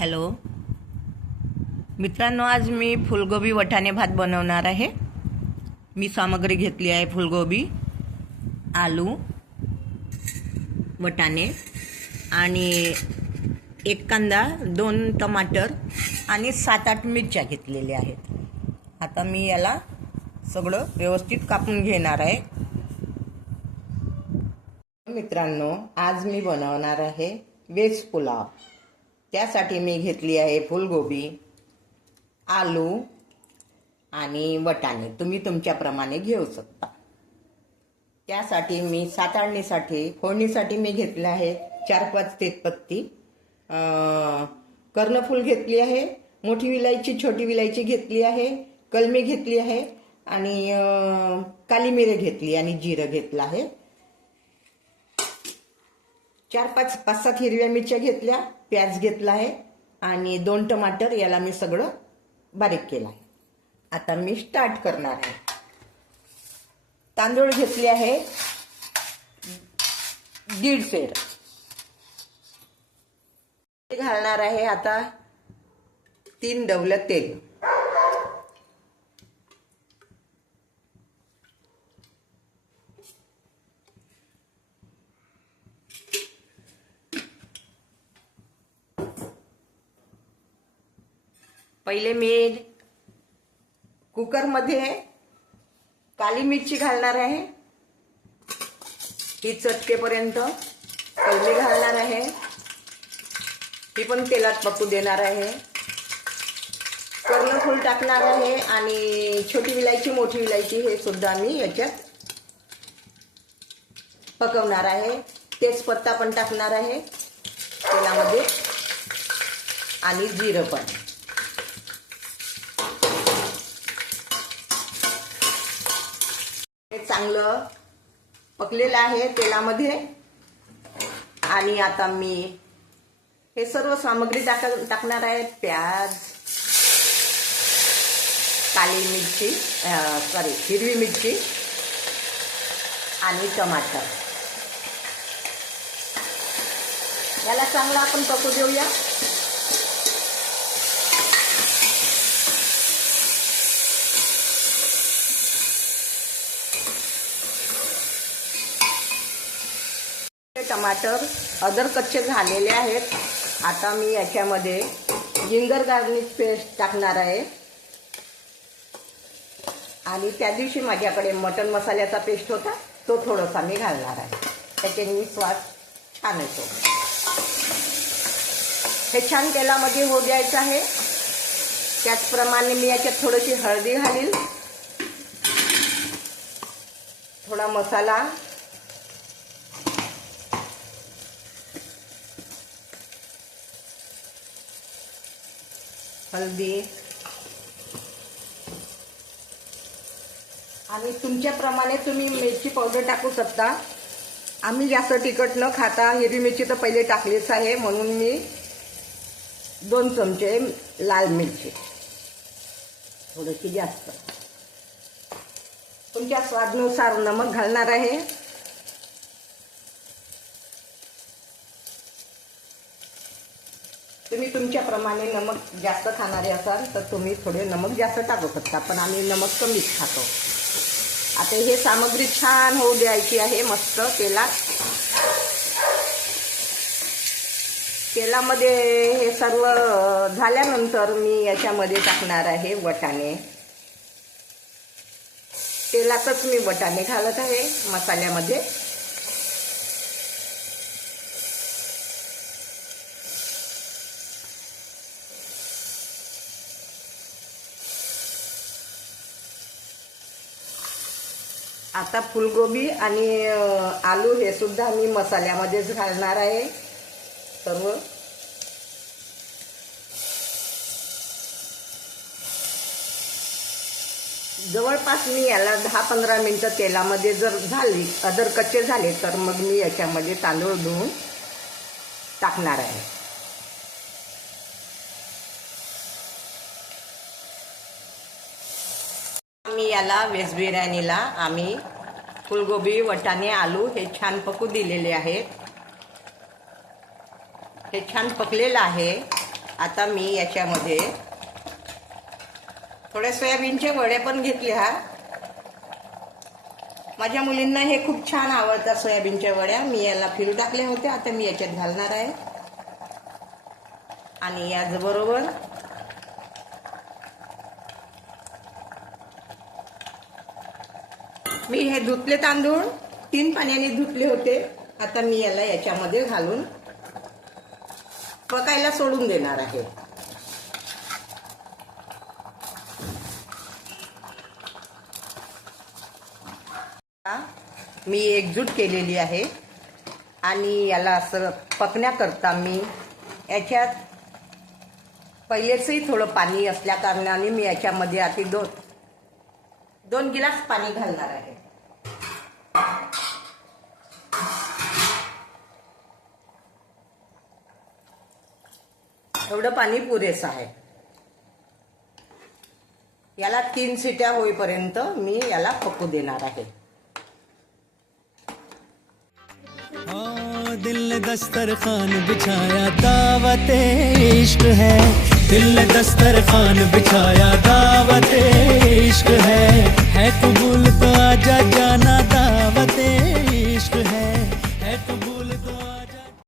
Hello मित्रांनो, आज मी फुलगोबी वटाणे भात बनवणार आहे। मी सामग्री घेतली आहे फुलगोबी, आलू, वटाणे आणि एक कांदा, 2 टमाटर आणि 7-8 मिरच्या घेतलेल्या आहेत। आता मी याला सगळं व्यवस्थित कापून घेणार आहे। मित्रांनो, आज मी बनवणार आहे व्हेज पुलाव। त्यासाठी मी घेतली आहे फुलगोबी, आलू आणि वटाणे। तुम्ही तुमच्याप्रमाणे घेऊ शकता। त्यासाठी मी फोडणीसाठी मी घेतले आहे 4-5 तेजपत्ती, कर्णफूल घेतली आहे, मोठी विलायची, छोटी विलायची घेतली आहे, कलमी घेतली आहे आणि काली मिरी घेतली आणि जिरं घेतलं आहे। 5-7 हिरव्या मिरच्या घेतल्या, प्याज घेतला आहे आणि 2 टमाटर। याला मी सगळं बारीक केलं आहे। आता मी स्टार्ट करणार आहे। तांदूळ घेतले आहे 1.5 सेर, घालणार आहे आता 3 डवलं तेल। पहिले मी कुकरमध्ये काली मिरची घालणार आहे, ती चटकेपर्यंत कलमी घालणार आहे, ती पण तेलात पकू देणार आहे। कर्णफूल टाकणार आहे आणि छोटी विलायची, मोठी विलायची हे सुद्धा मी याच्यात पकवणार आहे। तेजपत्ता पण टाकणार आहे तेलामध्ये आणि जिरं पण। हे चांगलं पकलेलं आहे तेलामध्ये आणि आता मी हे सर्व सामग्री टाकणार आहे। प्याज, काली मिरची, हिरवी मिरची आणि टमाटर। याला चांगलं आपण पकू देऊया। टमाटर अदर कच्चे झालेले आहेत। आता मी याच्यामध्ये जिंजर गार्लिक पेस्ट टाकणार आहे आणि त्या दिवशी माझ्याकडे मटन मसाल्याचा पेस्ट होता, तो थोडासा मी घालणार आहे। त्याच्याने स्वाद छान येतो। हे छान तेलामध्ये होऊ द्यायचं आहे। त्याचप्रमाणे मी याच्यात थोडीशी हळदी घालील, थोडा मसाला, हल्दी आणि तुमच्याप्रमाणे तुम्ही मिरची पावडर टाकू शकता। आम्ही जास्त तिखट न खाता हिरवी मिरची तर पहिले टाकलीच आहे, म्हणून मी 2 चमचे लाल मिरची, थोडीशी जास्त, तुमच्या स्वादानुसार नमक घालणार आहे। तुम्ही तुमच्याप्रमाणे नमक जास्त खाणारे असाल तर तुम्ही थोडे नमक जास्त टाकू शकता, पण आम्ही नमक कमीच खातो। आता हे सामग्री छान होऊ द्यायची आहे मस्त तेलामध्ये। हे सर्व झाल्यानंतर मी याच्यामध्ये टाकणार आहे वटाणे। तेलातच मी वटाणे घालत आहे मसाल्यामध्ये। आता फुलगोबी आणि आलू हे सुद्धा मी मसाल्यामध्येच घालणार आहे सर्व। जवळपास मी याला 10-15 मिनिटं तेलामध्ये जर झाली, अदर कच्चे झाले, तर मग मी याच्यामध्ये तांदूळ धुवून टाकणार आहे। मी याला व्हेज बिर्याणीला आम्ही फुलगोबी, वटाणे, आलू हे छान पकू दिलेले आहेत। हे छान पकलेलं आहे। आता मी याच्यामध्ये थोड्या सोयाबीनचे वडे पण घेतले. माझ्या मुलींना हे खूप छान आवडतात सोयाबीनच्या वड्या. मी याला फिरू टाकले होते, आता मी याच्यात घालणार आहे. आणि याचबरोबर मी हे धुतले तांदूळ 3 पाण्याने धुतले होते. आता मी याला याच्यामध्ये घालून पकायला सोडून देणार आहे. मी एकजूट केलेली आहे आणि याला असं पकण्याकरता मी याच्यात पहिलेचही थोडं पाणी असल्या कारणाने मी याच्यामध्ये आता दोन गिलास पाणी घालणार आहे. एवढं पाणी पुरेसं आहे. याला 3 शिट्या होईपर्यंत मी याला पकू देणार आहे. दिल ने दस्तरखान बिछाया दावते इश्क है, दिल ने दस्तरखान बिछाया दावते